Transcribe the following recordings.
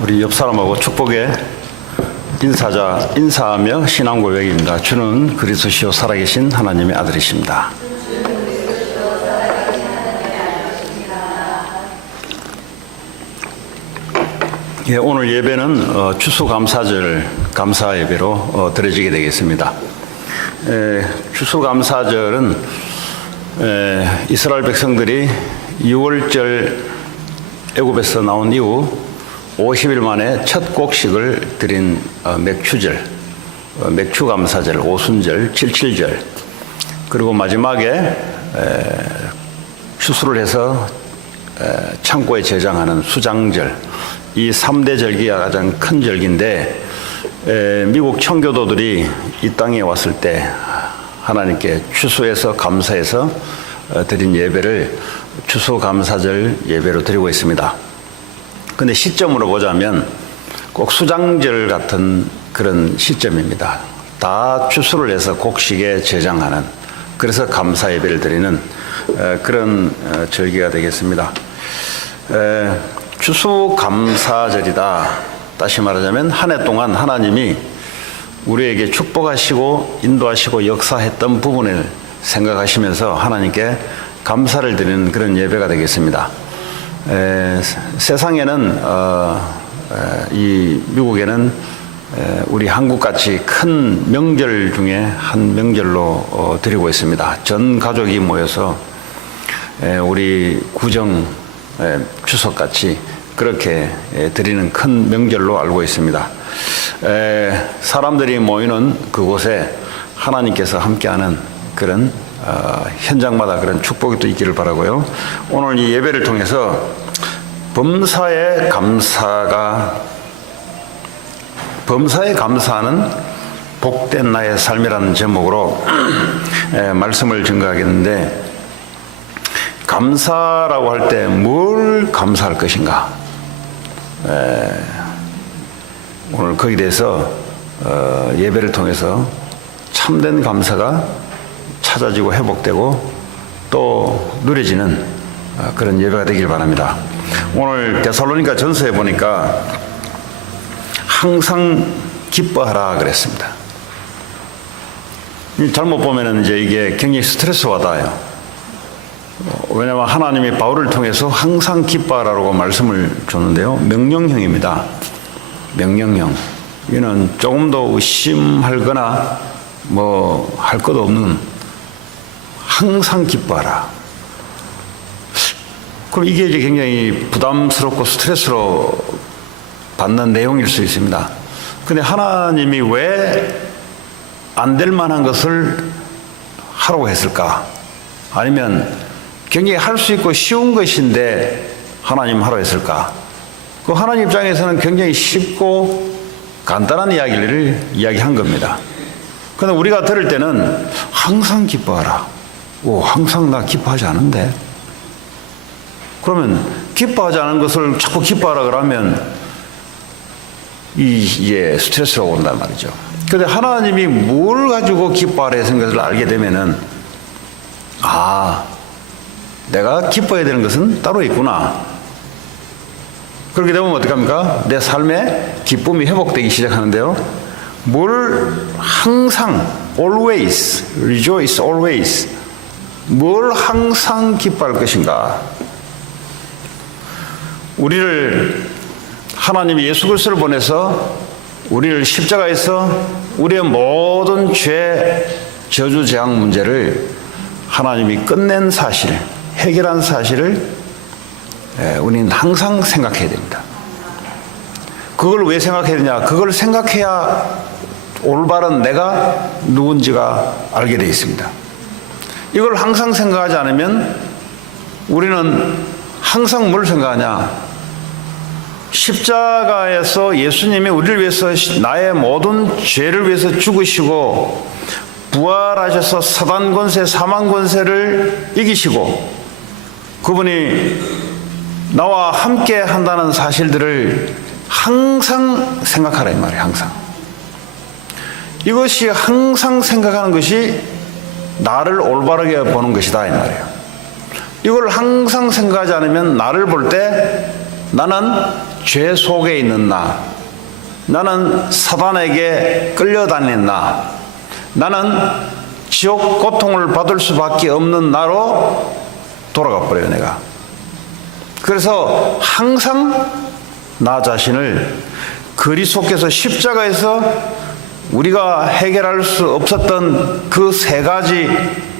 우리 옆 사람하고 축복의 인사하며 신앙 고백입니다. 주는 그리스도시요 살아계신 하나님의 아들이십니다. 예, 오늘 예배는 추수감사절 감사 예배로 드려지게 되겠습니다. 추수감사절은 이스라엘 백성들이 6월절 애굽에서 나온 이후 50일 만에 첫 곡식을 드린 맥추절, 맥추감사절, 오순절, 칠칠절, 그리고 마지막에 추수를 해서 창고에 저장하는 수장절, 이 3대 절기가 가장 큰 절기인데 미국 청교도들이 이 땅에 왔을 때 하나님께 추수해서 감사해서 드린 예배를 추수감사절 예배로 드리고 있습니다. 근데 시점으로 보자면 꼭 수장절 같은 그런 시점입니다. 다 추수를 해서 곡식에 저장하는, 그래서 감사 예배를 드리는 그런 절기가 되겠습니다. 추수감사절이다. 다시 말하자면 한 해 동안 하나님이 우리에게 축복하시고 인도하시고 역사했던 부분을 생각하시면서 하나님께 감사를 드리는 그런 예배가 되겠습니다. 세상에는 이 미국에는 우리 한국같이 큰 명절 중에 한 명절로 드리고 있습니다. 전 가족이 모여서 우리 구정 추석같이 그렇게 드리는 큰 명절로 알고 있습니다. 사람들이 모이는 그곳에 하나님께서 함께하는 그런 현장마다 그런 축복이 또 있기를 바라고요. 오늘 이 예배를 통해서 범사에 감사하는 복된 나의 삶이라는 제목으로 말씀을 증거하겠는데, 감사라고 할 때 뭘 감사할 것인가? 오늘 거기에 대해서 예배를 통해서 참된 감사가 찾아지고 회복되고 또 누려지는 그런 예배가 되길 바랍니다. 오늘 데살로니가 전서에 보니까 항상 기뻐하라 그랬습니다. 잘못 보면은 이제 이게 굉장히 스트레스 받아요. 왜냐하면 하나님이 바울을 통해서 항상 기뻐하라고 말씀을 줬는데요. 명령형입니다. 명령형. 이는 조금 더 의심하거나 뭐 할 것도 없는, 항상 기뻐하라. 그럼 이게 이제 굉장히 부담스럽고 스트레스로 받는 내용일 수 있습니다. 근데 하나님이 왜 안 될 만한 것을 하라고 했을까? 아니면 굉장히 할 수 있고 쉬운 것인데 하나님 하라고 했을까? 그 하나님 입장에서는 굉장히 쉽고 간단한 이야기를 이야기한 겁니다. 그런데 우리가 들을 때는 항상 기뻐하라. 오, 항상 나 기뻐하지 않은데? 그러면 기뻐하지 않은 것을 자꾸 기뻐하라 그러면 이게 스트레스가 온단 말이죠. 그런데 하나님이 뭘 가지고 기뻐하라 했는 것을 알게 되면은, 내가 기뻐해야 되는 것은 따로 있구나. 그렇게 되면 어떡합니까? 내 삶에 기쁨이 회복되기 시작하는데요. 뭘 항상, always, rejoice always. 뭘 항상 기뻐할 것인가? 우리를 하나님이 예수 그리스도를 보내서 우리를 십자가에서 우리의 모든 죄, 저주, 재앙 문제를 하나님이 끝낸 사실, 해결한 사실을 우리는 항상 생각해야 됩니다. 그걸 왜 생각해야 되냐? 그걸 생각해야 올바른 내가 누군지가 알게 되어 있습니다. 이걸 항상 생각하지 않으면 우리는 항상 뭘 생각하냐? 십자가에서 예수님이 우리를 위해서 나의 모든 죄를 위해서 죽으시고 부활하셔서 사단 권세, 사망 권세를 이기시고 그분이 나와 함께 한다는 사실들을 항상 생각하라 이 말이에요. 항상. 이것이 항상 생각하는 것이 나를 올바르게 보는 것이다 이 말이에요. 이걸 항상 생각하지 않으면 나를 볼 때 나는 죄 속에 있는 나, 나는 사단에게 끌려다니는 나, 나는 지옥 고통을 받을 수밖에 없는 나로 돌아가 버려요, 내가. 그래서 항상 나 자신을 그리스도께서 십자가에서 우리가 해결할 수 없었던 그 세 가지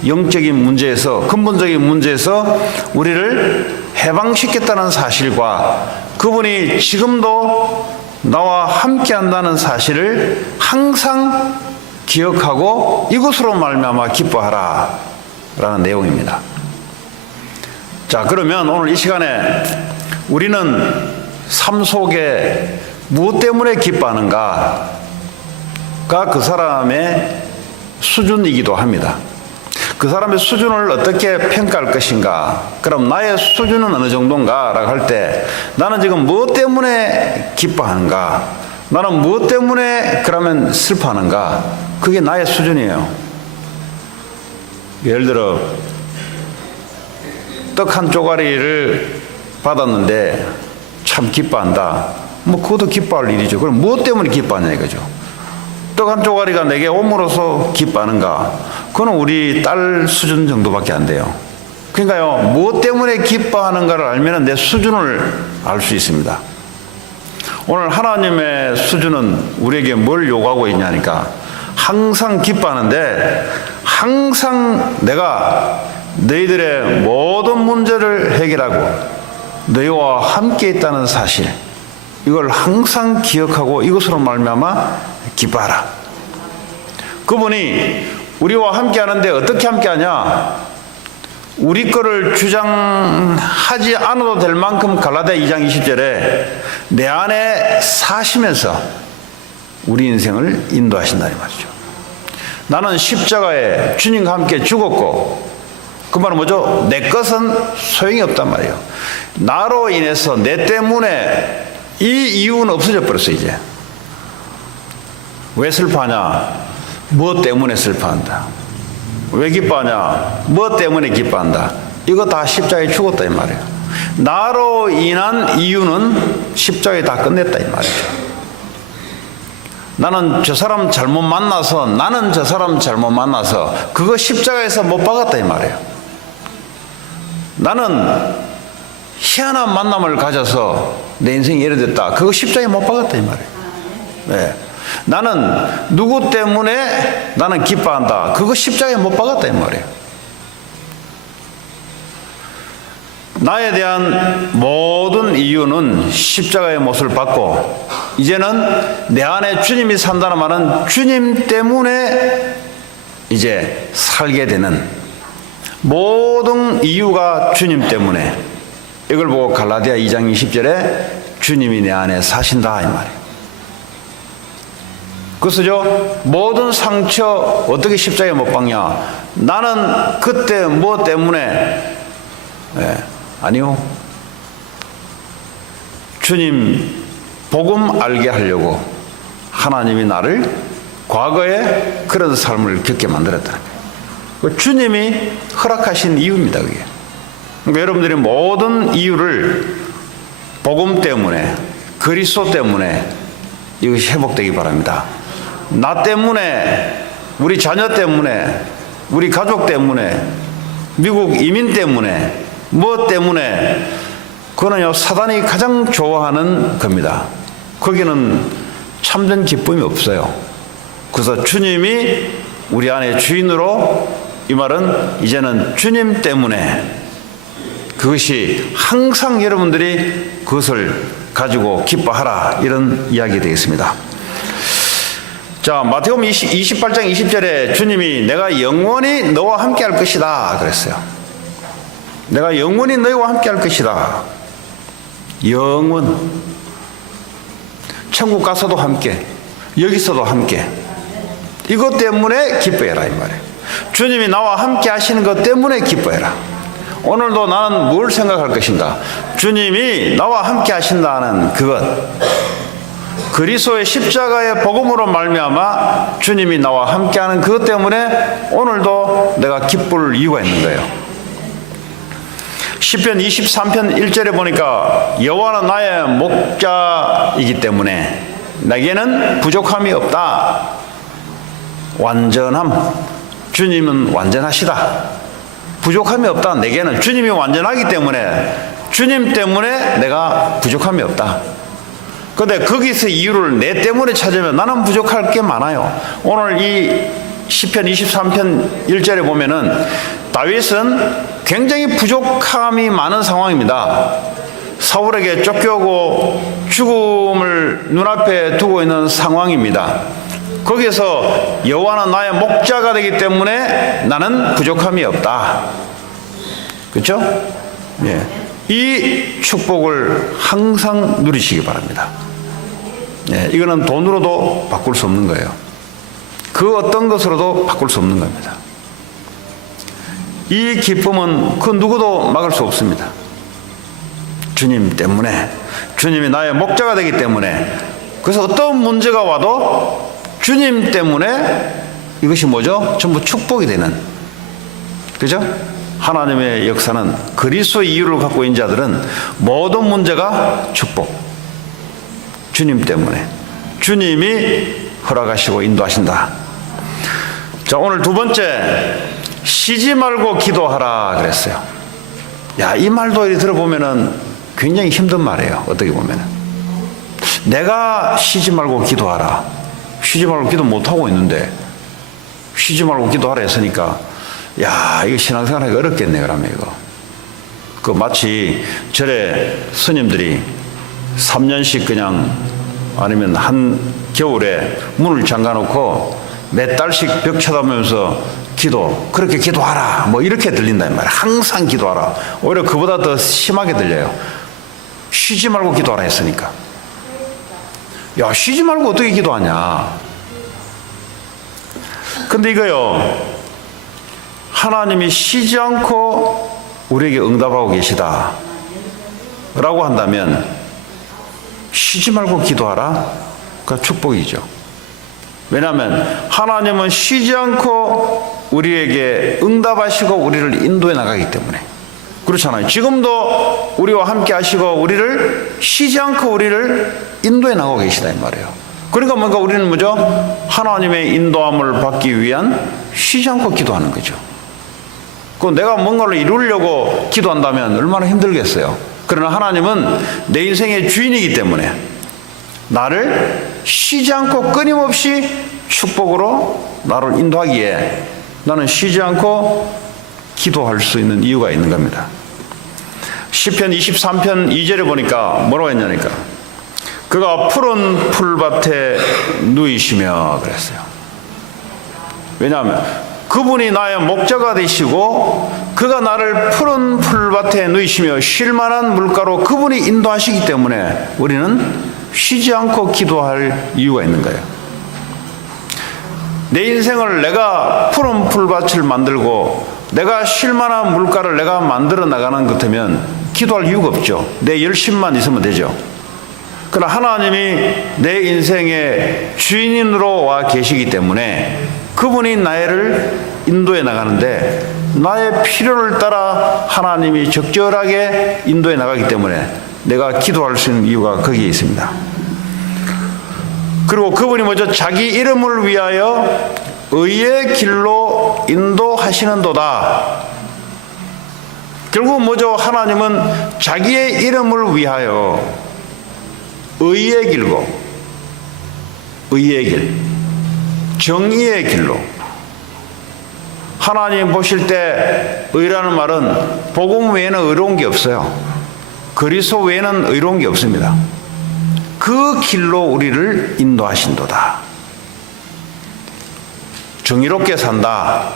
영적인 문제에서, 근본적인 문제에서 우리를 해방시켰다는 사실과 그분이 지금도 나와 함께 한다는 사실을 항상 기억하고 이것으로 말미암아 기뻐하라 라는 내용입니다. 자, 그러면 오늘 이 시간에 우리는 삶 속에 무엇 때문에 기뻐하는가가 그 사람의 수준이기도 합니다. 그 사람의 수준을 어떻게 평가할 것인가? 그럼 나의 수준은 어느 정도인가? 라고 할 때 나는 지금 무엇 때문에 기뻐하는가? 나는 무엇 때문에 그러면 슬퍼하는가? 그게 나의 수준이에요. 예를 들어 떡 한 쪼가리를 받았는데 참 기뻐한다. 뭐 그것도 기뻐할 일이죠. 그럼 무엇 때문에 기뻐하냐 이거죠. 떡 한 쪼가리가 내게 옴으로써 기뻐하는가? 그건 우리 딸 수준 정도밖에 안 돼요. 그러니까요, 무엇 때문에 기뻐하는가를 알면 내 수준을 알 수 있습니다. 오늘 하나님의 수준은 우리에게 뭘 요구하고 있냐니까 항상 기뻐하는데 항상 내가 너희들의 모든 문제를 해결하고 너희와 함께 있다는 사실, 이걸 항상 기억하고 이것으로 말미암아 기뻐하라. 그분이 우리와 함께 하는데 어떻게 함께 하냐? 우리 거를 주장하지 않아도 될 만큼 갈라디아 2장 20절에 내 안에 사시면서 우리 인생을 인도하신다는 말이죠. 나는 십자가에 주님과 함께 죽었고, 그 말은 뭐죠? 내 것은 소용이 없단 말이에요. 나로 인해서, 내 때문에 이 이유는 없어져 버렸어. 이제 왜 슬퍼하냐? 무엇 때문에 슬퍼한다. 왜 기뻐하냐? 무엇 때문에 기뻐한다. 이거 다 십자가에 죽었다 이 말이에요. 나로 인한 이유는 십자가에 다 끝냈다 이 말이죠. 나는 저 사람 잘못 만나서, 나는 저 사람 잘못 만나서 그거 십자가에서 못 박았다 이 말이에요. 나는 희한한 만남을 가져서 내 인생이 이래 됐다. 그거 십자가에 못 박았다 이 말이에요. 네. 나는 누구 때문에 나는 기뻐한다. 그거 십자가에 못 박았다 이 말이에요. 나에 대한 모든 이유는 십자가의 못을 받고, 이제는 내 안에 주님이 산다는 말은 주님 때문에 이제 살게 되는 모든 이유가 주님 때문에, 이걸 보고 갈라디아 2장 20절에 주님이 내 안에 사신다 이 말이에요. 그래서죠, 모든 상처 어떻게 십자가에 못 박냐? 나는 그때 뭐 때문에? 아니요. 주님 복음 알게 하려고 하나님이 나를 과거에 그런 삶을 겪게 만들었다. 주님이 허락하신 이유입니다. 그게. 그러니까 여러분들이 모든 이유를 복음 때문에, 그리스도 때문에 이것이 회복되기 바랍니다. 나 때문에, 우리 자녀 때문에, 우리 가족 때문에, 미국 이민 때문에, 무엇 때문에, 그거는요 사단이 가장 좋아하는 겁니다. 거기는 참된 기쁨이 없어요. 그래서 주님이 우리 안에 주인으로, 이 말은 이제는 주님 때문에, 그것이 항상 여러분들이 그것을 가지고 기뻐하라, 이런 이야기 되겠습니다. 자, 마태복음 28장 20절에 주님이 내가 영원히 너와 함께 할 것이다 그랬어요. 내가 영원히 너희와 함께 할 것이다. 영원. 천국 가서도 함께, 여기서도 함께. 이것 때문에 기뻐해라 이 말이에요. 주님이 나와 함께 하시는 것 때문에 기뻐해라. 오늘도 나는 뭘 생각할 것인가? 주님이 나와 함께 하신다는 그것, 그리스도의 십자가의 복음으로 말미암아 주님이 나와 함께하는 그것 때문에 오늘도 내가 기쁠 이유가 있는 거예요. 시편 23편 1절에 보니까 여호와는 나의 목자이기 때문에 내게는 부족함이 없다. 완전함. 주님은 완전하시다. 부족함이 없다. 내게는 주님이 완전하기 때문에 주님 때문에 내가 부족함이 없다. 그런데 거기서 이유를 내 때문에 찾으면 나는 부족할 게 많아요. 오늘 이 시편 23편 1절에 보면은 다윗은 굉장히 부족함이 많은 상황입니다. 사울에게 쫓겨오고 죽음을 눈앞에 두고 있는 상황입니다. 거기에서 여호와는 나의 목자가 되기 때문에 나는 부족함이 없다. 그렇죠? 예. 이 축복을 항상 누리시기 바랍니다. 예. 이거는 돈으로도 바꿀 수 없는 거예요. 그 어떤 것으로도 바꿀 수 없는 겁니다. 이 기쁨은 그 누구도 막을 수 없습니다. 주님 때문에, 주님이 나의 목자가 되기 때문에, 그래서 어떤 문제가 와도 주님 때문에 이것이 뭐죠? 전부 축복이 되는, 그죠? 하나님의 역사는 그리스도의 이유를 갖고 있는 자들은 모든 문제가 축복. 주님 때문에, 주님이 허락하시고 인도하신다. 자, 오늘 두 번째, 쉬지 말고 기도하라 그랬어요. 야, 이 말도 이렇게 들어보면은 굉장히 힘든 말이에요. 어떻게 보면은. 내가 쉬지 말고 기도하라. 쉬지 말고 기도 못하고 있는데, 쉬지 말고 기도하라 했으니까, 야, 이거 신앙생활 하기가 어렵겠네, 그러면 이거. 그 마치 절에 스님들이 3년씩 그냥 아니면 한 겨울에 문을 잠가놓고 몇 달씩 벽 쳐다보면서 기도, 그렇게 기도하라, 뭐 이렇게 들린단 말이야. 항상 기도하라. 오히려 그보다 더 심하게 들려요. 쉬지 말고 기도하라 했으니까. 야, 쉬지 말고 어떻게 기도하냐. 근데 이거요, 하나님이 쉬지 않고 우리에게 응답하고 계시다 라고 한다면 쉬지 말고 기도하라, 그 축복이죠. 왜냐하면 하나님은 쉬지 않고 우리에게 응답하시고 우리를 인도해 나가기 때문에. 그렇잖아요. 지금도 우리와 함께 하시고 우리를 쉬지 않고 우리를 인도해 나가고 계시다 이 말이에요. 그러니까 뭔가 우리는 뭐죠? 하나님의 인도함을 받기 위한 쉬지 않고 기도하는 거죠. 그 내가 뭔가를 이루려고 기도한다면 얼마나 힘들겠어요. 그러나 하나님은 내 인생의 주인이기 때문에 나를 쉬지 않고 끊임없이 축복으로 나를 인도하기에 나는 쉬지 않고 기도할 수 있는 이유가 있는 겁니다. 시편 23편 2절에 보니까 뭐라고 했냐니까, 그가 푸른 풀밭에 누이시며 그랬어요. 왜냐하면 그분이 나의 목자가 되시고 그가 나를 푸른 풀밭에 누이시며 쉴 만한 물가로 그분이 인도하시기 때문에 우리는 쉬지 않고 기도할 이유가 있는 거예요. 내 인생을 내가 푸른 풀밭을 만들고 내가 쉴 만한 물가를 내가 만들어 나가는 것 같으면 기도할 이유가 없죠. 내 열심만 있으면 되죠. 그러나 하나님이 내 인생의 주인으로 와 계시기 때문에 그분이 나를 인도해 나가는데 나의 필요를 따라 하나님이 적절하게 인도해 나가기 때문에 내가 기도할 수 있는 이유가 거기에 있습니다. 그리고 그분이 먼저 자기 이름을 위하여 의의 길로 인도하시는도다. 결국 뭐죠? 하나님은 자기의 이름을 위하여 의의 길고, 의의 길, 정의의 길로. 하나님 보실 때 의라는 말은 복음 외에는 의로운 게 없어요. 그리스도 외에는 의로운 게 없습니다. 그 길로 우리를 인도하신도다. 정의롭게 산다.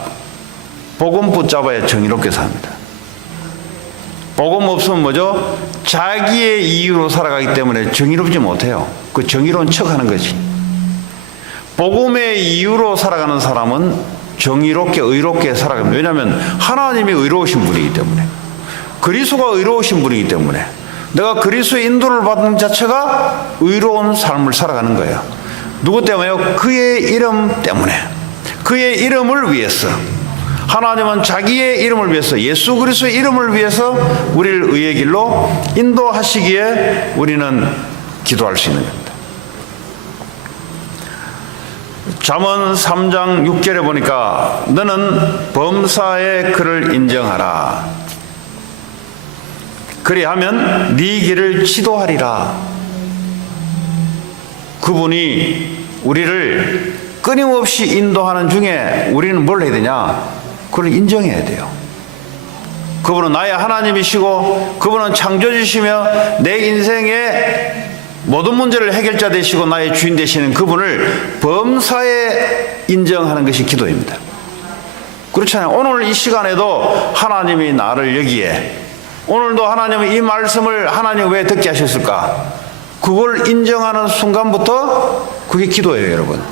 복음 붙잡아야 정의롭게 삽니다. 복음 없으면 뭐죠? 자기의 이유로 살아가기 때문에 정의롭지 못해요. 그 정의로운 척하는 거지. 복음의 이유로 살아가는 사람은 정의롭게 의롭게 살아갑니다. 왜냐하면 하나님이 의로우신 분이기 때문에, 그리스도가 의로우신 분이기 때문에 내가 그리스도의 인도를 받는 자체가 의로운 삶을 살아가는 거예요. 누구 때문에요? 그의 이름 때문에, 그의 이름을 위해서. 하나님은 자기의 이름을 위해서, 예수 그리스도의 이름을 위해서 우리를 의의 길로 인도하시기에 우리는 기도할 수 있는 겁니다. 잠언 3장 6절에 보니까 너는 범사의 그를 인정하라. 그리하면 네 길을 지도하리라. 그분이 우리를 끊임없이 인도하는 중에 우리는 뭘 해야 되냐? 그걸 인정해야 돼요. 그분은 나의 하나님이시고 그분은 창조주시며 내 인생의 모든 문제를 해결자 되시고 나의 주인 되시는 그분을 범사에 인정하는 것이 기도입니다. 그렇잖아요. 오늘 이 시간에도 하나님이 나를 여기에, 오늘도 하나님은 이 말씀을 하나님 왜 듣게 하셨을까? 그걸 인정하는 순간부터 그게 기도예요, 여러분.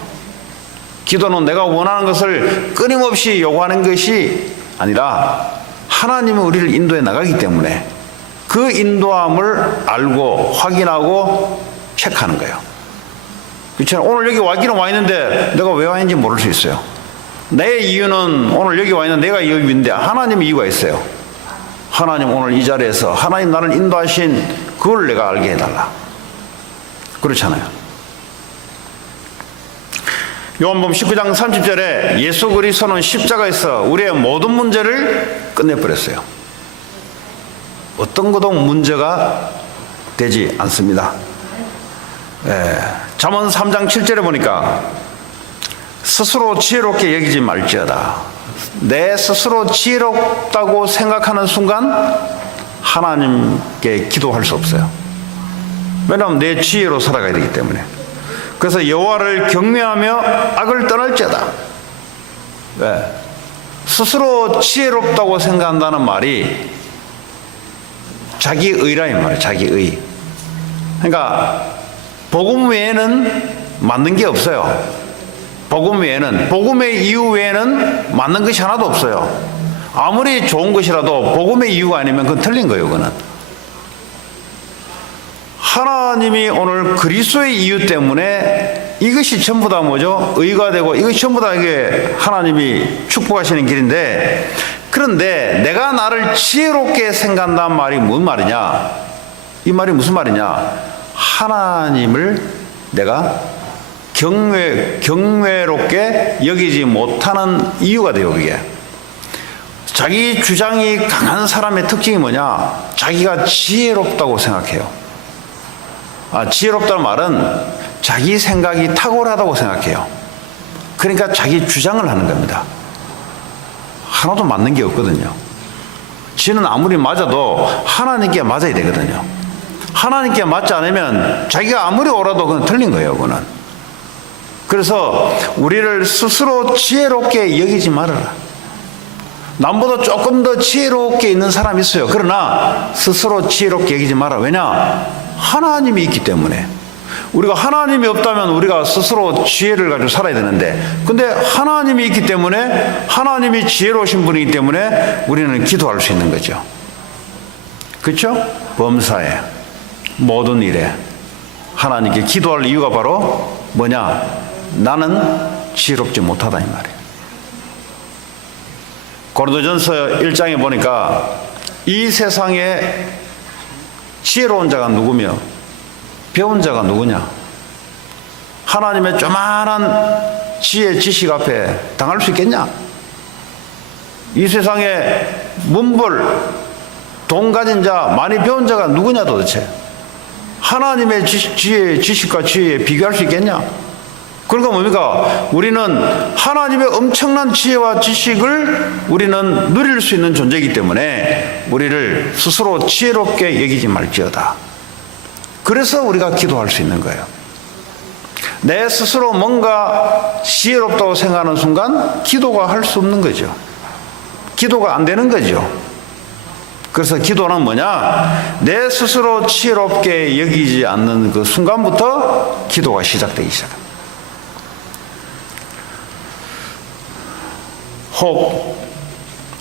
기도는 내가 원하는 것을 끊임없이 요구하는 것이 아니라 하나님은 우리를 인도해 나가기 때문에 그 인도함을 알고 확인하고 체크하는 거예요. 그렇잖아요. 오늘 여기 와기는 와 있는데 내가 왜 와 있는지 모를 수 있어요. 내 이유는 오늘 여기 와 있는 내가 이유인데 하나님의 이유가 있어요. 하나님 오늘 이 자리에서 하나님 나를 인도하신 그걸 내가 알게 해달라. 그렇잖아요. 요한복음 19장 30절에 예수 그리스도는 십자가에서 우리의 모든 문제를 끝내버렸어요. 어떤 것도 문제가 되지 않습니다. 잠언 3장 7절에 보니까 스스로 지혜롭게 여기지 말지어다. 내 스스로 지혜롭다고 생각하는 순간 하나님께 기도할 수 없어요. 왜냐하면 내 지혜로 살아가야 되기 때문에. 그래서 여호와를 경외하며 악을 떠날지어다. 왜? 스스로 지혜롭다고 생각한다는 말이 자기의라 이 말이에요. 자기의. 그러니까 복음 외에는 맞는 게 없어요. 복음 외에는, 복음의 이유 외에는 맞는 것이 하나도 없어요. 아무리 좋은 것이라도 복음의 이유가 아니면 그건 틀린 거예요. 그거는 하나님이 오늘 그리스도의 이유 때문에 이것이 전부 다 뭐죠? 의가 되고 이것이 전부 다 이게 하나님이 축복하시는 길인데, 그런데 내가 나를 지혜롭게 생각한다는 말이 무슨 말이냐? 이 말이 무슨 말이냐? 하나님을 내가 경외롭게 여기지 못하는 이유가 돼요. 그게 자기 주장이 강한 사람의 특징이 뭐냐? 자기가 지혜롭다고 생각해요. 지혜롭다는 말은 자기 생각이 탁월하다고 생각해요. 그러니까 자기 주장을 하는 겁니다. 하나도 맞는 게 없거든요. 지는 아무리 맞아도 하나님께 맞아야 되거든요. 하나님께 맞지 않으면 자기가 아무리 옳아도 그건 틀린 거예요. 그거는. 그래서 우리를 스스로 지혜롭게 여기지 말아라. 남보다 조금 더 지혜롭게 있는 사람이 있어요. 그러나 스스로 지혜롭게 여기지 마라. 왜냐? 하나님이 있기 때문에. 우리가 하나님이 없다면 우리가 스스로 지혜를 가지고 살아야 되는데, 근데 하나님이 있기 때문에, 하나님이 지혜로우신 분이기 때문에 우리는 기도할 수 있는 거죠. 그렇죠? 범사에, 모든 일에 하나님께 기도할 이유가 바로 뭐냐? 나는 지혜롭지 못하다 이 말이에요. 고린도전서 1장에 보니까 이 세상에 지혜로운 자가 누구며 배운 자가 누구냐? 하나님의 조만한 지혜 지식 앞에 당할 수 있겠냐? 이 세상에 문벌 돈 가진 자 많이 배운 자가 누구냐 도대체? 하나님의 지혜 지식과 지혜에 비교할 수 있겠냐? 그러니까 뭡니까? 우리는 하나님의 엄청난 지혜와 지식을 우리는 누릴 수 있는 존재이기 때문에 우리를 스스로 지혜롭게 여기지 말지어다. 그래서 우리가 기도할 수 있는 거예요. 내 스스로 뭔가 지혜롭다고 생각하는 순간 기도가 할 수 없는 거죠. 기도가 안 되는 거죠. 그래서 기도는 뭐냐? 내 스스로 지혜롭게 여기지 않는 그 순간부터 기도가 시작되기 시작합니다. 혹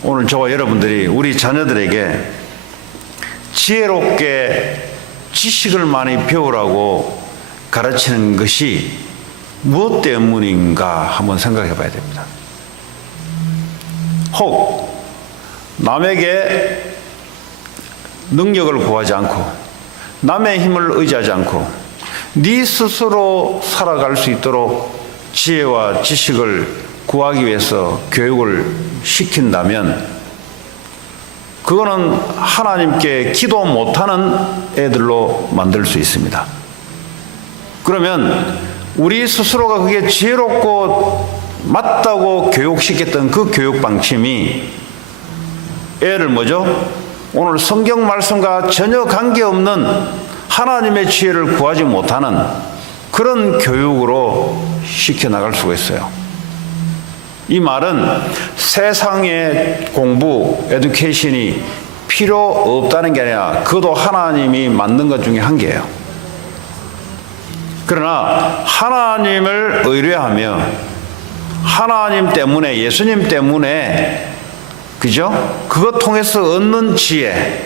오늘 저와 여러분들이 우리 자녀들에게 지혜롭게 지식을 많이 배우라고 가르치는 것이 무엇 때문인가 한번 생각해 봐야 됩니다. 혹 남에게 능력을 구하지 않고 남의 힘을 의지하지 않고 네 스스로 살아갈 수 있도록 지혜와 지식을 구하기 위해서 교육을 시킨다면 그거는 하나님께 기도 못하는 애들로 만들 수 있습니다. 그러면 우리 스스로가 그게 지혜롭고 맞다고 교육시켰던 그 교육 방침이 애를 뭐죠? 오늘 성경 말씀과 전혀 관계없는 하나님의 지혜를 구하지 못하는 그런 교육으로 시켜나갈 수가 있어요. 이 말은 세상의 공부, 에듀케이션이 필요 없다는 게 아니라 그것도 하나님이 만든 것 중에 한 개예요. 그러나 하나님을 의뢰하며 하나님 때문에, 예수님 때문에, 그죠? 그것 통해서 얻는 지혜,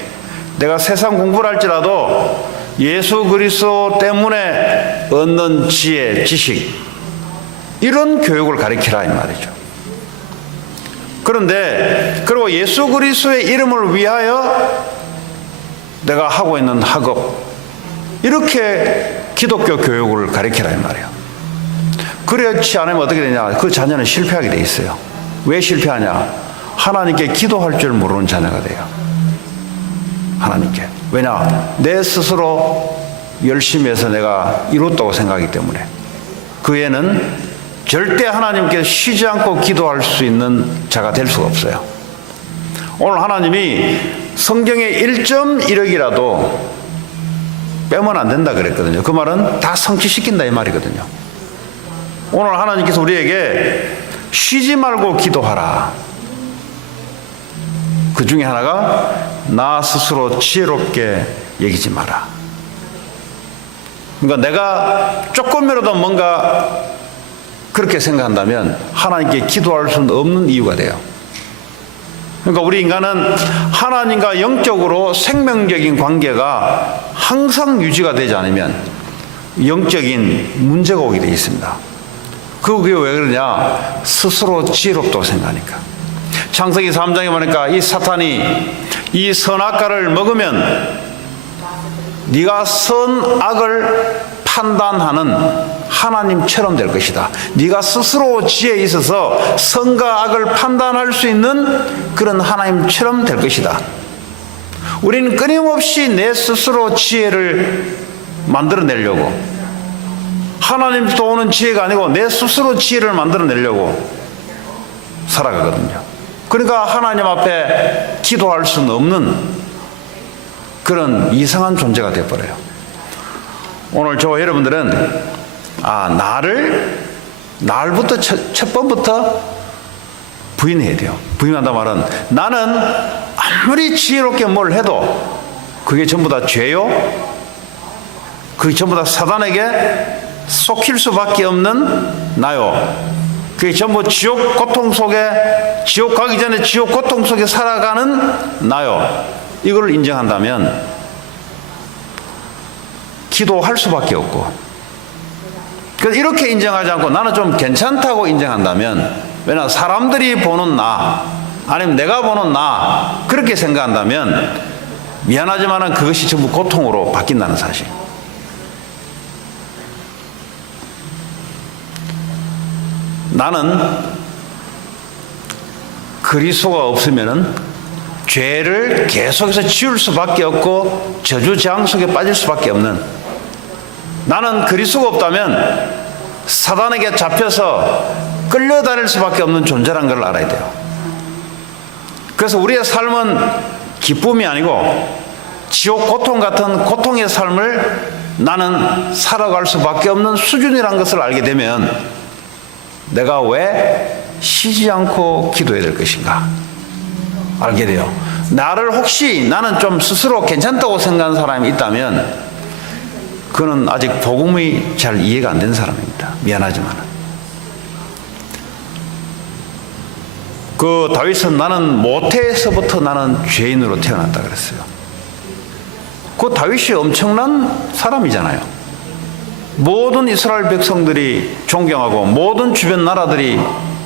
내가 세상 공부를 할지라도 예수 그리스도 때문에 얻는 지혜, 지식, 이런 교육을 가르치라 이 말이죠. 그런데 그리고 예수 그리스도의 이름을 위하여 내가 하고 있는 학업, 이렇게 기독교 교육을 가르치라 이 말이에요. 그렇지 않으면 어떻게 되냐? 그 자녀는 실패하게 돼 있어요. 왜 실패하냐? 하나님께 기도할 줄 모르는 자녀가 돼요. 하나님께. 왜냐? 내 스스로 열심히 해서 내가 이뤘다고 생각하기 때문에. 그 애는 절대 하나님께 쉬지 않고 기도할 수 있는 자가 될 수가 없어요. 오늘 하나님이 성경의 1.1억이라도 빼면 안 된다 그랬거든요. 그 말은 다 성취시킨다 이 말이거든요. 오늘 하나님께서 우리에게 쉬지 말고 기도하라. 그 중에 하나가 나 스스로 지혜롭게 여기지 마라. 그러니까 내가 조금이라도 뭔가 그렇게 생각한다면 하나님께 기도할 수는 없는 이유가 돼요. 그러니까 우리 인간은 하나님과 영적으로 생명적인 관계가 항상 유지가 되지 않으면 영적인 문제가 오게 되어 있습니다. 그게 왜 그러냐? 스스로 지혜롭다고 생각하니까. 창세기 3장에 보니까 이 사탄이 이 선악과를 먹으면 네가 선악을 판단하는 하나님처럼 될 것이다. 네가 스스로 지혜에 있어서 선과 악을 판단할 수 있는 그런 하나님처럼 될 것이다. 우리는 끊임없이 내 스스로 지혜를 만들어내려고, 하나님부터 오는 지혜가 아니고 내 스스로 지혜를 만들어내려고 살아가거든요. 그러니까 하나님 앞에 기도할 수는 없는 그런 이상한 존재가 되어버려요. 오늘 저 여러분들은 날부터 첫 번부터 부인해야 돼요. 부인한다 말은 나는 아무리 지혜롭게 뭘 해도 그게 전부 다 죄요. 그게 전부 다 사단에게 속힐 수밖에 없는 나요. 그게 전부 지옥 고통 속에, 지옥 가기 전에 지옥 고통 속에 살아가는 나요. 이걸 인정한다면 기도할 수밖에 없고, 그래서 이렇게 인정하지 않고 나는 좀 괜찮다고 인정한다면, 왜냐 사람들이 보는 나 아니면 내가 보는 나 그렇게 생각한다면 미안하지만 그것이 전부 고통으로 바뀐다는 사실. 나는 그리스도가 없으면은 죄를 계속해서 지을 수밖에 없고 저주재앙 속에 빠질 수밖에 없는, 나는 그리스도가 없다면 사단에게 잡혀서 끌려다닐 수밖에 없는 존재란 걸 알아야 돼요. 그래서 우리의 삶은 기쁨이 아니고 지옥 고통 같은 고통의 삶을 나는 살아갈 수밖에 없는 수준이란 것을 알게 되면 내가 왜 쉬지 않고 기도해야 될 것인가 알게 돼요. 나를 혹시 나는 좀 스스로 괜찮다고 생각하는 사람이 있다면 그는 아직 복음이 잘 이해가 안 된 사람입니다. 미안하지만. 그 다윗은 나는 모태에서부터 나는 죄인으로 태어났다 그랬어요. 그 다윗이 엄청난 사람이잖아요. 모든 이스라엘 백성들이 존경하고 모든 주변 나라들이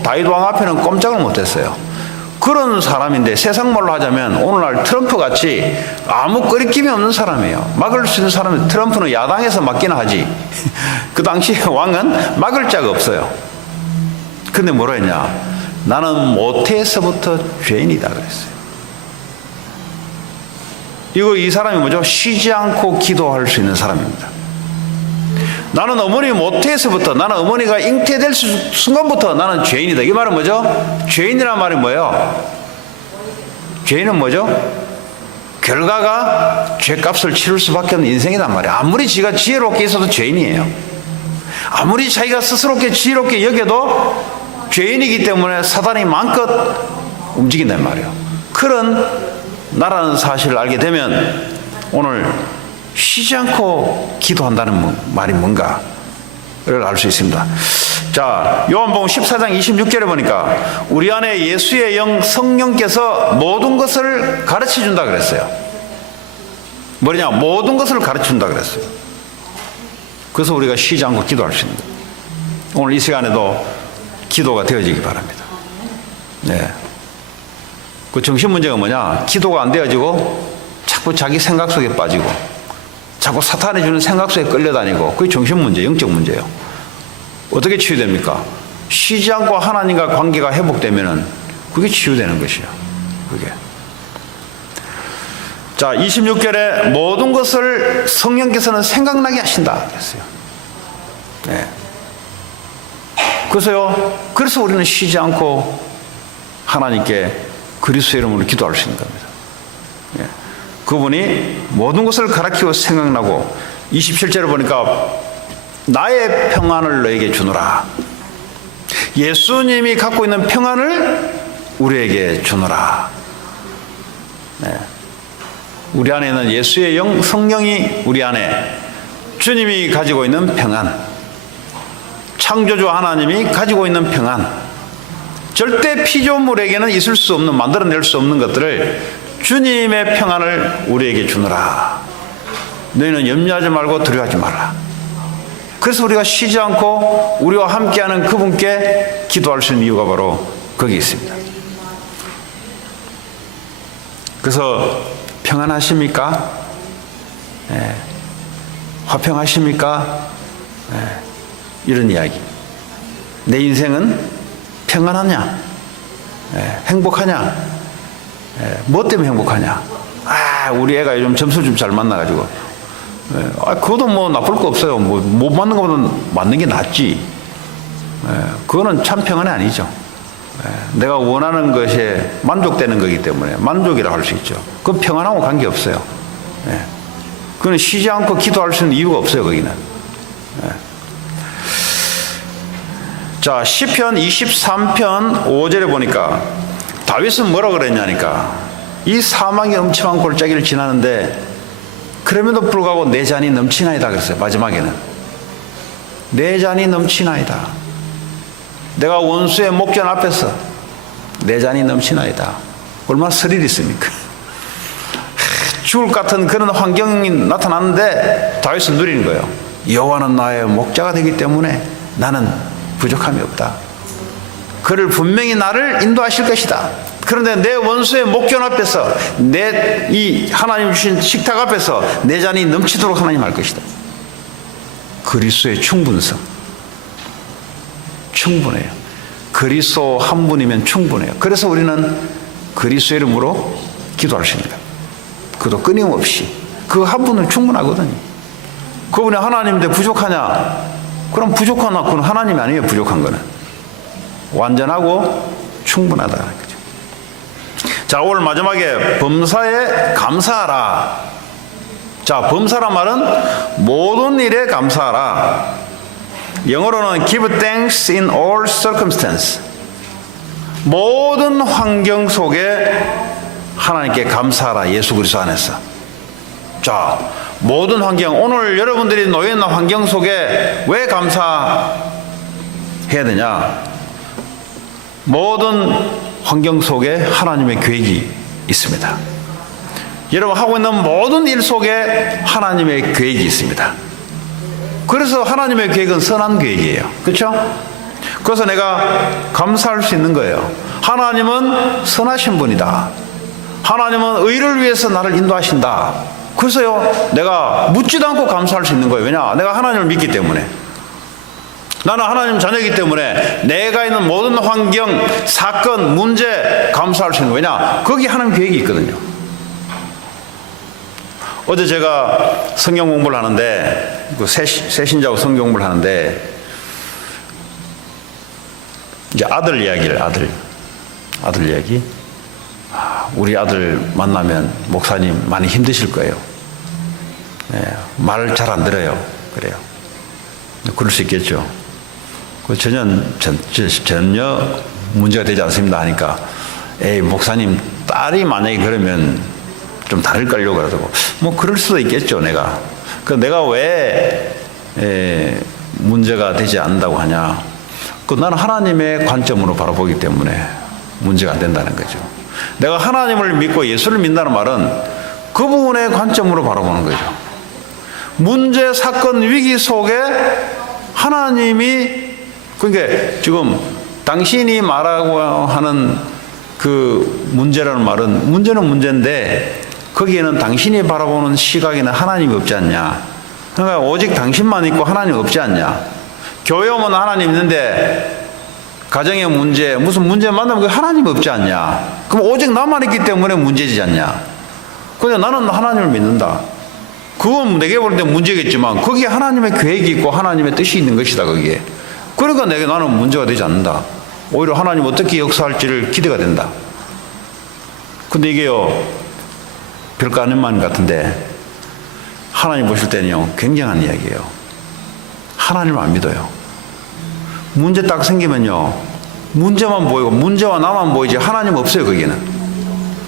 다윗 왕 앞에는 꼼짝을 못했어요. 그런 사람인데 세상 말로 하자면 오늘날 트럼프 같이 아무 거리낌이 없는 사람이에요. 막을 수 있는 사람은 트럼프는 야당에서 막기는 하지. 그 당시 왕은 막을 자가 없어요. 근데 뭐라 했냐? 나는 모태에서부터 죄인이다 그랬어요. 이 사람이 뭐죠? 쉬지 않고 기도할 수 있는 사람입니다. 나는 어머니 모태에서부터, 나는 어머니가 잉태될 순간부터 나는 죄인이다. 이 말은 뭐죠? 죄인이란 말이 뭐예요? 죄인은 뭐죠? 결과가 죄값을 치를 수밖에 없는 인생이란 말이에요. 아무리 지가 지혜롭게 있어도 죄인이에요. 아무리 자기가 스스롭게 지혜롭게 여겨도 죄인이기 때문에 사단이 마음껏 움직인단 말이에요. 그런 나라는 사실을 알게 되면 오늘 쉬지 않고 기도한다는 말이 뭔가를 알 수 있습니다. 자, 요한복음 14장 26절에 보니까 우리 안에 예수의 영 성령께서 모든 것을 가르쳐 준다 그랬어요. 뭐냐? 모든 것을 가르쳐 준다 그랬어요. 그래서 우리가 쉬지 않고 기도할 수 있는 거예요. 오늘 이 시간에도 기도가 되어지기 바랍니다. 네. 그 정신 문제가 뭐냐? 기도가 안 되어지고 자꾸 자기 생각 속에 빠지고 자꾸 사탄이 주는 생각 속에 끌려다니고 그게 정신 문제, 영적 문제예요. 어떻게 치유됩니까? 쉬지 않고 하나님과 관계가 회복되면은 그게 치유되는 것이에요. 그게. 자, 26절에 모든 것을 성령께서는 생각나게 하신다 그랬어요. 네. 그래서 우리는 쉬지 않고 하나님께 그리스도의 이름으로 기도할 수 있는 겁니다. 예. 그분이 모든 것을 가르치고 생각나고 27절에 보니까 나의 평안을 너에게 주노라. 예수님이 갖고 있는 평안을 우리에게 주노라. 네. 우리 안에는 예수의 영 성령이 우리 안에 주님이 가지고 있는 평안, 창조주 하나님이 가지고 있는 평안, 절대 피조물에게는 있을 수 없는, 만들어낼 수 없는 것들을 주님의 평안을 우리에게 주노라. 너희는 염려하지 말고 두려워하지 말라. 그래서 우리가 쉬지 않고 우리와 함께하는 그분께 기도할 수 있는 이유가 바로 거기 있습니다. 그래서 평안하십니까? 네. 화평하십니까? 네. 이런 이야기. 내 인생은 평안하냐? 네. 행복하냐? 네. 뭐 때문에 행복하냐? 우리 애가 요즘 점수 좀 잘 만나가지고. 네. 그것도 뭐 나쁠 거 없어요. 못 맞는 것보다 맞는 게 낫지. 네. 그거는 참 평안이 아니죠. 네. 내가 원하는 것에 만족되는 거기 때문에 만족이라고 할 수 있죠. 그건 평안하고 관계없어요. 네. 그건 쉬지 않고 기도할 수 있는 이유가 없어요, 거기는. 네. 자, 시편 23편 5절에 보니까 다윗은 뭐라 그랬냐니까 이 사망이 엄청난 골짜기를 지나는데 그럼에도 불구하고 내 잔이 넘치나이다 그랬어요. 마지막에는 내 잔이 넘치나이다. 내가 원수의 목전 앞에서 내 잔이 넘치나이다. 얼마나 스릴이 있습니까? 죽을 것 같은 그런 환경이 나타났는데 다윗은 누리는 거예요. 여호와는 나의 목자가 되기 때문에 나는 부족함이 없다. 그를 분명히 나를 인도하실 것이다. 그런데 내 원수의 목전 앞에서 내 이 하나님 주신 식탁 앞에서 내 잔이 넘치도록 하나님 할 것이다. 그리스도의 충분성. 충분해요. 그리스도 한 분이면 충분해요. 그래서 우리는 그리스도의 이름으로 기도할 수 있는 거예요. 그도 끊임없이 그 한 분은 충분하거든요. 그분이 하나님인데 부족하냐? 그럼 부족한 그건 하나님이 아니에요. 부족한 거는 완전하고 충분하다. 그죠? 자, 오늘 마지막에 범사에 감사하라. 자, 범사란 말은 모든 일에 감사하라. 영어로는 give thanks in all circumstances. 모든 환경 속에 하나님께 감사하라. 예수 그리스도 안에서. 자, 모든 환경, 오늘 여러분들이 놓여 있는 환경 속에 왜 감사해야 되냐? 모든 환경 속에 하나님의 계획이 있습니다. 여러분 하고 있는 모든 일 속에 하나님의 계획이 있습니다. 그래서 하나님의 계획은 선한 계획이에요. 그렇죠? 그래서 내가 감사할 수 있는 거예요. 하나님은 선하신 분이다. 하나님은 의를 위해서 나를 인도하신다. 그래서요, 내가 묻지도 않고 감사할 수 있는 거예요. 왜냐? 내가 하나님을 믿기 때문에. 나는 하나님 자녀이기 때문에 내가 있는 모든 환경, 사건, 문제 감사할 수 있는 거예요. 왜냐? 거기 하나님 계획이 있거든요. 어제 제가 성경 공부를 하는데, 새신자하고 성경 공부를 하는데, 이제 아들 이야기를, 아들 이야기. 우리 아들 만나면 목사님 많이 힘드실 거예요. 네, 말을 잘 안 들어요. 그래요. 그럴 수 있겠죠. 전혀 문제가 되지 않습니다 하니까, 에이, 목사님, 딸이 만약에 그러면 좀 다를걸요. 그러고, 뭐, 그럴 수도 있겠죠, 내가. 내가 왜, 문제가 되지 않는다고 하냐. 나는 하나님의 관점으로 바라보기 때문에 문제가 안 된다는 거죠. 내가 하나님을 믿고 예수를 믿는다는 말은 그 부분의 관점으로 바라보는 거죠. 문제, 사건, 위기 속에 하나님이, 그러니까 지금 당신이 말하고 하는 그 문제라는 말은 문제는 문제인데 거기에는 당신이 바라보는 시각에는 하나님이 없지 않냐. 그러니까 오직 당신만 있고 하나님 없지 않냐. 교회 오면 하나님 있는데 가정의 문제, 무슨 문제 만나면 하나님 없지 않냐. 그럼 오직 나만 있기 때문에 문제지 않냐. 근데 나는 하나님을 믿는다. 그건 내게 볼 때 문제겠지만 거기에 하나님의 계획이 있고 하나님의 뜻이 있는 것이다, 거기에. 그러니까 나는 문제가 되지 않는다. 오히려 하나님 어떻게 역사할지를 기대가 된다. 근데 이게요, 별거 아닌 말 같은데 하나님 보실 때는요, 굉장한 이야기예요. 하나님을 안 믿어요. 문제 딱 생기면요, 문제만 보이고 문제와 나만 보이지 하나님 없어요, 거기는.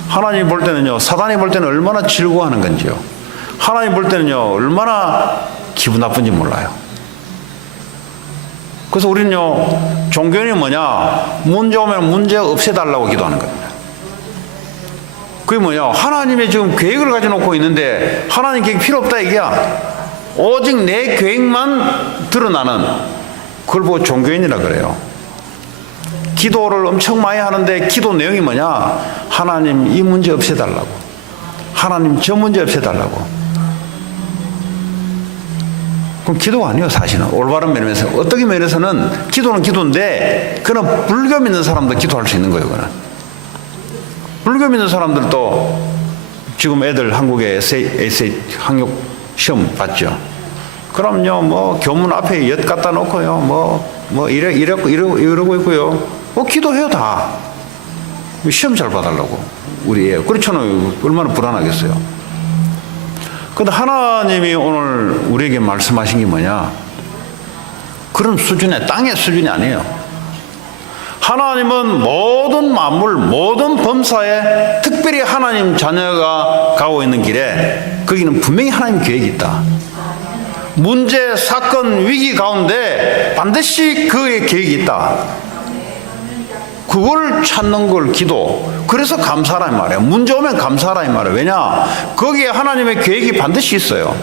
하나님 볼 때는요, 사단이 볼 때는 얼마나 즐거워하는 건지요. 하나님 볼 때는요, 얼마나 기분 나쁜지 몰라요. 그래서 우리는요, 종교는 뭐냐? 문제 오면 문제 없애달라고 기도하는 겁니다. 그게 뭐냐? 하나님의 지금 계획을 가져놓고 있는데 하나님 계획 필요 없다 이게야. 오직 내 계획만 드러나는, 그걸 보고 종교인이라 그래요. 기도를 엄청 많이 하는데 기도 내용이 뭐냐? 하나님 이 문제 없애달라고. 하나님 저 문제 없애달라고. 그럼 기도가 아니에요, 사실은. 올바른 면에서. 어떻게 면에서는 기도는 기도인데, 그는 불교 믿는 사람도 기도할 수 있는 거예요, 그는. 불교 믿는 사람들도 지금 애들 한국에 에세이 학력 시험 봤죠. 그럼요, 뭐, 교문 앞에 엿 갖다 놓고요, 이러고 있고요. 기도해요, 다. 시험 잘 봐달라고. 우리 애. 그렇잖아요. 얼마나 불안하겠어요. 근데 하나님이 오늘 우리에게 말씀하신 게 뭐냐? 그런 수준의, 땅의 수준이 아니에요. 하나님은 모든 만물, 모든 범사에 특별히 하나님 자녀가 가고 있는 길에 거기는 분명히 하나님 계획이 있다. 문제, 사건, 위기 가운데 반드시 그의 계획이 있다. 그걸 찾는 걸 기도. 그래서 감사라 이 말이에요. 문제 오면 감사라 이 말이에요. 왜냐? 거기에 하나님의 계획이 반드시 있어요.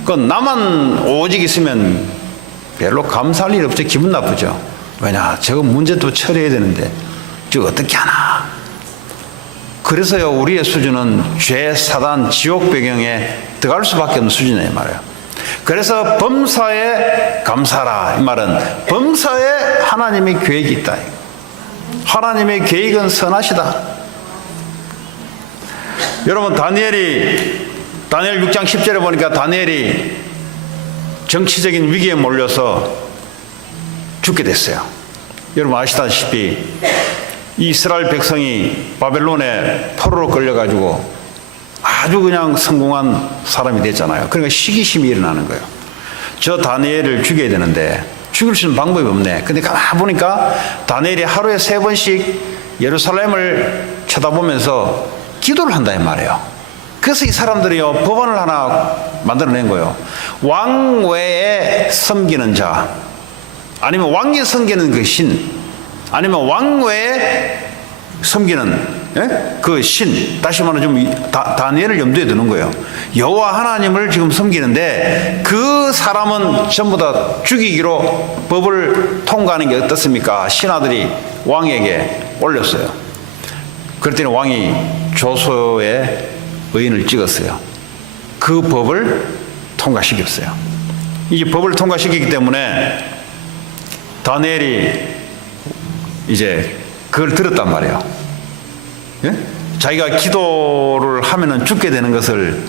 그건 나만 오직 있으면 별로 감사할 일 없죠. 기분 나쁘죠. 왜냐? 저거 문제도 처리해야 되는데 저 어떻게 하나. 그래서요, 우리의 수준은 죄, 사단, 지옥 배경에 들어갈 수밖에 없는 수준이에요 말이에요. 그래서 범사에 감사라 이 말은 범사에 하나님의 계획이 있다. 하나님의 계획은 선하시다. 여러분, 다니엘 6장 10절에 보니까 다니엘이 정치적인 위기에 몰려서 죽게 됐어요. 여러분 아시다시피 이스라엘 백성이 바벨론에 포로로 끌려가지고 아주 그냥 성공한 사람이 됐잖아요. 그러니까 시기심이 일어나는 거예요. 저 다니엘을 죽여야 되는데 죽일 수 있는 방법이 없네. 근데 가만 보니까 다니엘이 하루에 3번씩 예루살렘을 쳐다보면서 기도를 한다 이 말이에요. 그래서 이 사람들이요, 법안을 하나 만들어낸 거예요. 왕 외에 섬기는 자, 아니면 왕이 섬기는 그 신, 아니면 왕 외에 섬기는 그 신, 다시 말하면 좀 다니엘을 염두에 두는 거예요. 여호와 하나님을 지금 섬기는데 그 사람은 전부 다 죽이기로 법을 통과하는 게 어떻습니까? 신하들이 왕에게 올렸어요. 그랬더니 왕이 조서에 의인을 찍었어요. 그 법을 통과시켰어요. 이 법을 통과시키기 때문에 다니엘이 이제 그걸 들었단 말이에요. 예? 자기가 기도를 하면은 죽게 되는 것을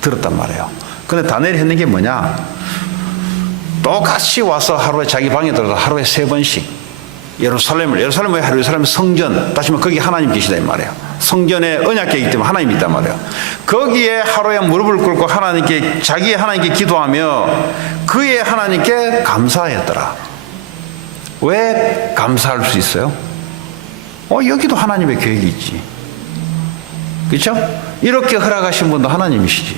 들었단 말이에요. 근데 다니엘이 했는 게 뭐냐? 똑같이 와서 하루에 자기 방에 들어서 하루에 3번씩 예루살렘 성전, 다시 말해 거기 하나님 계시다 이 말이에요. 성전에 언약궤이기 때문에 하나님이 있단 말이에요. 거기에 하루에 무릎을 꿇고 하나님께, 자기의 하나님께 기도하며 그의 하나님께 감사했더라. 왜 감사할 수 있어요? 여기도 하나님의 계획이 있지. 그렇죠? 이렇게 허락하신 분도 하나님이시지.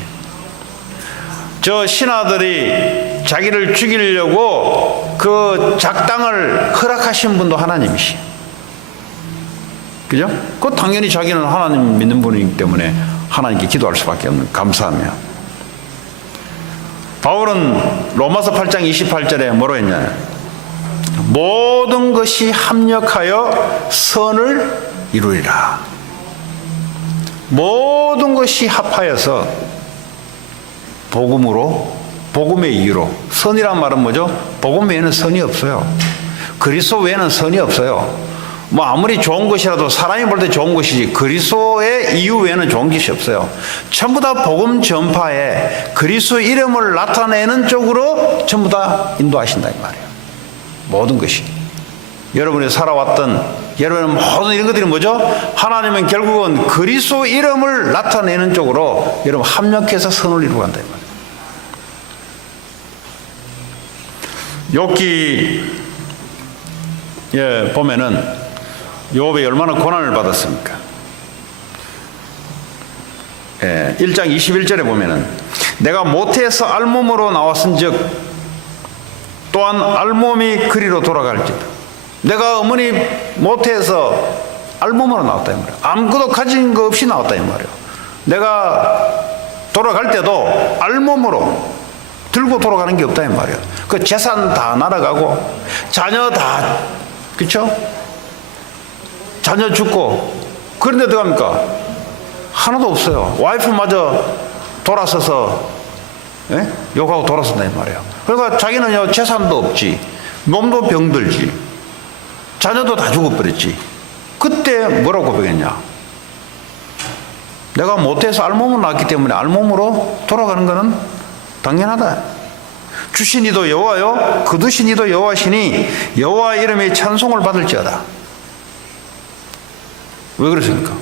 저 신하들이 자기를 죽이려고 그 작당을 허락하신 분도 하나님이시. 그죠? 그 당연히 자기는 하나님 믿는 분이기 때문에 하나님께 기도할 수밖에 없는, 감사하며. 바울은 로마서 8장 28절에 뭐로 했냐? 모든 것이 합력하여 선을 이루리라. 모든 것이 합하여서 복음으로, 복음의 이유로. 선이란 말은 뭐죠? 복음 외에는 선이 없어요. 그리스도 외에는 선이 없어요. 뭐 아무리 좋은 것이라도 사람이 볼 때 좋은 것이지 그리스도의 이유 외에는 좋은 것이 없어요. 전부 다 복음 전파에 그리스도 이름을 나타내는 쪽으로 전부 다 인도하신다 이 말이에요. 모든 것이. 여러분이 살아왔던 여러분의 모든 이런 것들이 뭐죠? 하나님은 결국은 그리스도 이름을 나타내는 쪽으로 여러분 합력해서 선을 이루고 간다 이 말이에요. 욥기 보면은 욥이 얼마나 고난을 받았습니까? 1장 21절에 보면은 내가 모태에서 알몸으로 나왔은즉 또한 알몸이 그리로 돌아갈지다. 내가 어머니 모태에서 알몸으로 나왔다 이 말이에요. 아무것도 가진 거 없이 나왔다 이 말이에요. 내가 돌아갈 때도 알몸으로 들고 돌아가는 게 없다 이 말이에요. 그 재산 다 날아가고 자녀 다, 그렇죠? 자녀 죽고 그런데 어떡합니까? 하나도 없어요. 와이프마저 돌아서서 욕하고 돌아선다 이 말이에요. 그러니까 자기는 재산도 없지, 몸도 병들지, 자녀도 다 죽어버렸지. 그때 뭐라고 고백했냐? 내가 모태에서 알몸으로 나왔기 때문에 알몸으로 돌아가는 것은 당연하다. 주시니도 여호와요 거두시니도 여호와시니 여호와 이름의 찬송을 받을지어다. 왜 그렇습니까?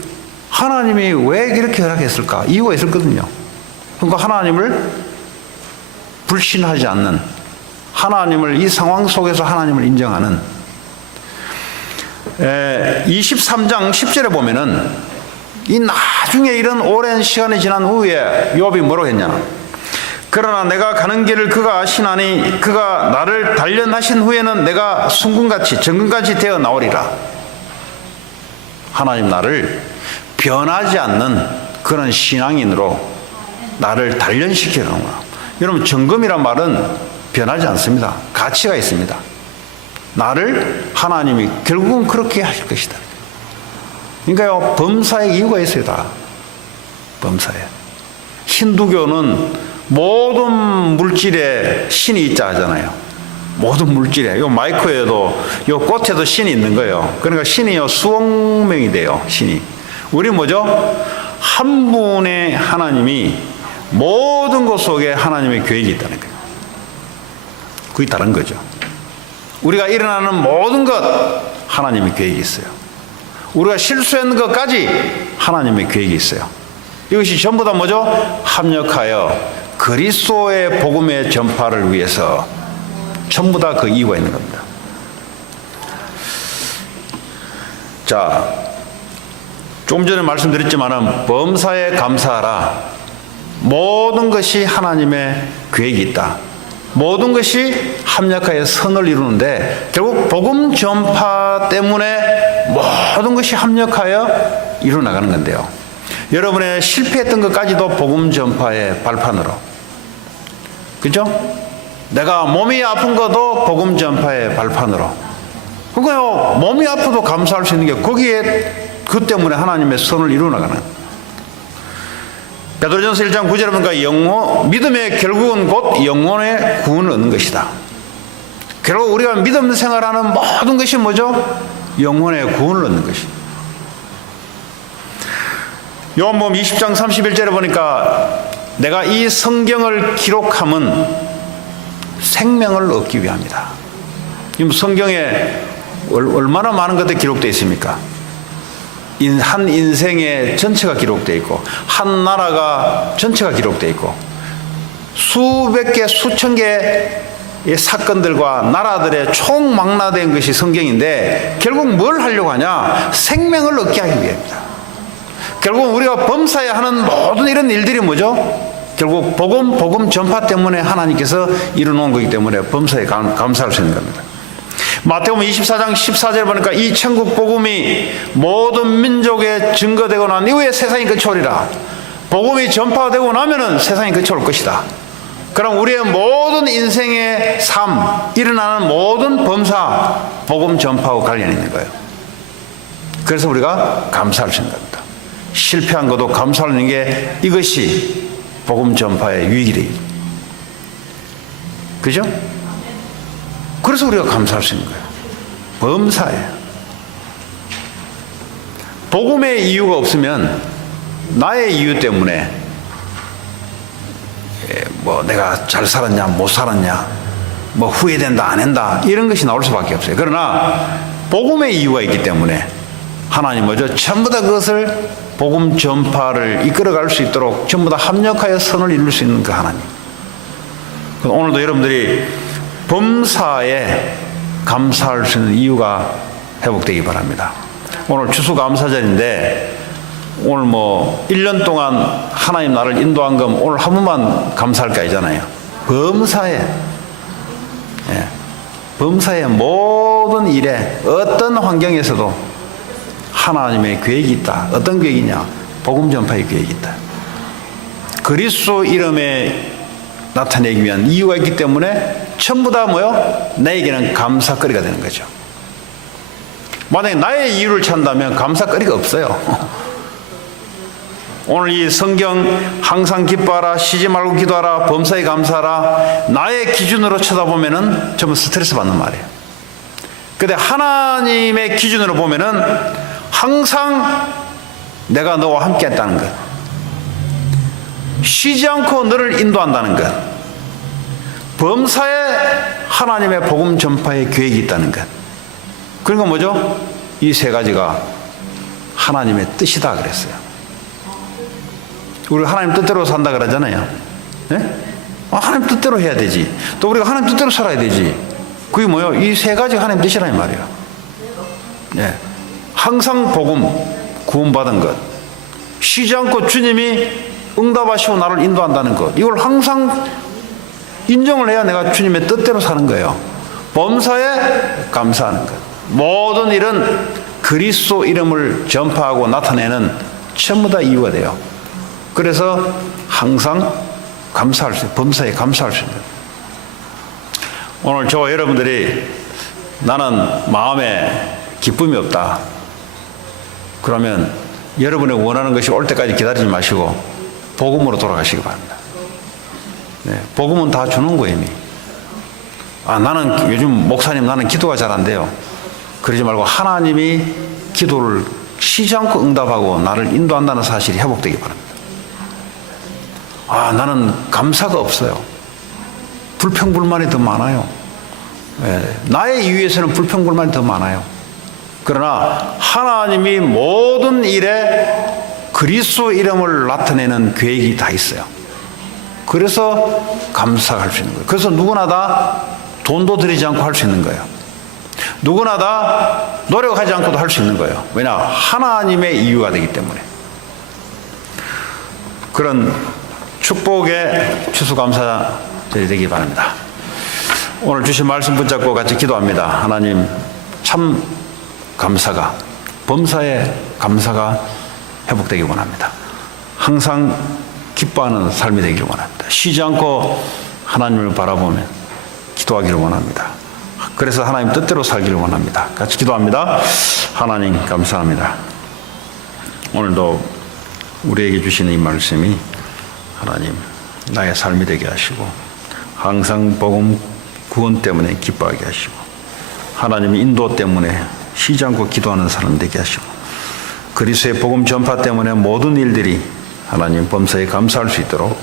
하나님이 왜 이렇게 허락했을까? 이유가 있었거든요. 그러니까 하나님을 불신하지 않는, 하나님을, 이 상황 속에서 하나님을 인정하는. 23장 10절에 보면은 이 나중에 이런 오랜 시간이 지난 후에 욥이 뭐라고 했냐? 그러나 내가 가는 길을 그가 아시나니 그가 나를 단련하신 후에는 내가 순금같이 정금같이 되어 나오리라. 하나님 나를 변하지 않는 그런 신앙인으로 나를 단련시키는구나. 여러분 정금이란 말은 변하지 않습니다. 가치가 있습니다. 나를 하나님이 결국은 그렇게 하실 것이다. 그러니까요 범사에 이유가 있어요. 다 범사에. 힌두교는 모든 물질에 신이 있자 하잖아요. 모든 물질에. 요 마이크에도 요 꽃에도 신이 있는 거예요. 그러니까 신이요 수억 명이 돼요. 신이. 우리 뭐죠? 한 분의 하나님이 모든 것 속에 하나님의 계획이 있다는 거예요. 그게 다른 거죠. 우리가 일어나는 모든 것 하나님의 계획이 있어요. 우리가 실수했는 것까지 하나님의 계획이 있어요. 이것이 전부 다 뭐죠? 합력하여 그리스도의 복음의 전파를 위해서 전부 다 그 이유가 있는 겁니다. 자, 조금 전에 말씀드렸지만은 범사에 감사하라. 모든 것이 하나님의 계획이 있다. 모든 것이 합력하여 선을 이루는데 결국 복음 전파 때문에 모든 것이 합력하여 이루어나가는 건데요. 여러분의 실패했던 것까지도 복음 전파의 발판으로, 그죠? 내가 몸이 아픈 것도 복음 전파의 발판으로. 그러니까요, 몸이 아파도 감사할 수 있는 게 거기에 그 때문에 하나님의 선을 이루어나가는. 베드로전서 1장 9절에 보니까 믿음의 결국은 곧 영혼의 구원을 얻는 것이다. 결국 우리가 믿음 생활하는 모든 것이 뭐죠? 영혼의 구원을 얻는 것이다. 요한복음 20장 31절에 보니까 내가 이 성경을 기록함은 생명을 얻기 위함이다. 성경에 얼마나 많은 것들이 기록되어 있습니까? 한 인생의 전체가 기록되어 있고, 한 나라가 전체가 기록되어 있고, 수백 개, 수천 개의 사건들과 나라들의 총망라된 것이 성경인데, 결국 뭘 하려고 하냐? 생명을 얻게 하기 위함이다. 결국 우리가 범사에 하는 모든 이런 일들이 뭐죠? 결국 복음 전파 때문에 하나님께서 이루어놓은 거기 때문에 범사에 감사할 수 있는 겁니다. 마태복음 24장 14절 보니까 이 천국 복음이 모든 민족에 증거되고 난 이후에 세상이 끝이 오리라. 복음이 전파되고 나면은 세상이 끝이 올 것이다. 그럼 우리의 모든 인생의 삶, 일어나는 모든 범사, 복음 전파와 관련이 있는 거예요. 그래서 우리가 감사할 수 있는 겁니다. 실패한 것도 감사하는 게 이것이 복음 전파의 유익이 되겠죠. 그죠? 그래서 우리가 감사할 수 있는 거예요. 범사예요. 복음의 이유가 없으면 나의 이유 때문에 뭐 내가 잘 살았냐 못 살았냐 뭐 후회된다 안 한다 이런 것이 나올 수밖에 없어요. 그러나 복음의 이유가 있기 때문에 하나님 뭐죠? 전부 다 그것을 복음 전파를 이끌어갈 수 있도록 전부 다 합력하여 선을 이룰 수 있는 그 하나님. 오늘도 여러분들이 범사에 감사할 수 있는 이유가 회복되기 바랍니다. 오늘 추수감사절인데 오늘 뭐 1년 동안 하나님 나를 인도한 건 오늘 한 번만 감사할 게 아니잖아요. 범사에 범사의 모든 일에 어떤 환경에서도 하나님의 계획이 있다. 어떤 계획이냐? 복음 전파의 계획이 있다. 그리스도 이름에 나타내기 위한 이유가 있기 때문에 전부 다 뭐요? 나에게는 감사거리가 되는 거죠. 만약에 나의 이유를 찾는다면 감사거리가 없어요. 오늘 이 성경 항상 기뻐하라, 쉬지 말고 기도하라, 범사에 감사하라, 나의 기준으로 쳐다보면은 전부 스트레스 받는 말이에요. 근데 하나님의 기준으로 보면은 항상 내가 너와 함께 했다는 것, 쉬지 않고 너를 인도한다는 것, 범사에 하나님의 복음 전파의 계획이 있다는 것. 그러니까 뭐죠? 이 세 가지가 하나님의 뜻이다 그랬어요. 우리가 하나님 뜻대로 산다 그러잖아요. 네? 하나님 뜻대로 해야 되지. 또 우리가 하나님 뜻대로 살아야 되지. 그게 뭐예요? 이 세 가지가 하나님 뜻이란 말이에요. 네. 항상 복음, 구원받은 것, 쉬지 않고 주님이 응답하시고 나를 인도한다는 것, 이걸 항상 인정을 해야 내가 주님의 뜻대로 사는 거예요. 범사에 감사하는 것. 모든 일은 그리스도 이름을 전파하고 나타내는 전부 다 이유가 돼요. 그래서 항상 감사할 수 있어요. 범사에 감사할 수 있는 거예요. 오늘 저와 여러분들이 나는 마음에 기쁨이 없다. 그러면 여러분이 원하는 것이 올 때까지 기다리지 마시고 복음으로 돌아가시기 바랍니다. 네, 복음은 다 주는 거예요, 이미. 나는 요즘 목사님 나는 기도가 잘 안 돼요. 그러지 말고 하나님이 기도를 쉬지 않고 응답하고 나를 인도한다는 사실이 회복되기 바랍니다. 나는 감사가 없어요. 불평불만이 더 많아요. 네, 나의 이유에서는 불평불만이 더 많아요. 그러나 하나님이 모든 일에 그리스도 이름을 나타내는 계획이 다 있어요. 그래서 감사할 수 있는 거예요. 그래서 누구나 다 돈도 들이지 않고 할 수 있는 거예요. 누구나 다 노력하지 않고도 할 수 있는 거예요. 왜냐? 하나님의 이유가 되기 때문에. 그런 축복의 추수감사절이 되기 바랍니다. 오늘 주신 말씀 붙잡고 같이 기도합니다. 하나님 참 감사가 범사에 감사가 회복되기 원합니다. 항상 기뻐하는 삶이 되기를 원합니다. 쉬지 않고 하나님을 바라보며 기도하기를 원합니다. 그래서 하나님 뜻대로 살기를 원합니다. 같이 기도합니다. 하나님 감사합니다. 오늘도 우리에게 주시는 이 말씀이 하나님 나의 삶이 되게 하시고 항상 복음 구원 때문에 기뻐하게 하시고 하나님 인도 때문에 쉬지 않고 기도하는 사람 되게 하시고 그리스도의 복음 전파 때문에 모든 일들이 하나님 범사에 감사할 수 있도록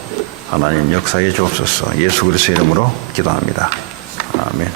하나님 역사해 주옵소서. 예수 그리스도의 이름으로 기도합니다. 아멘.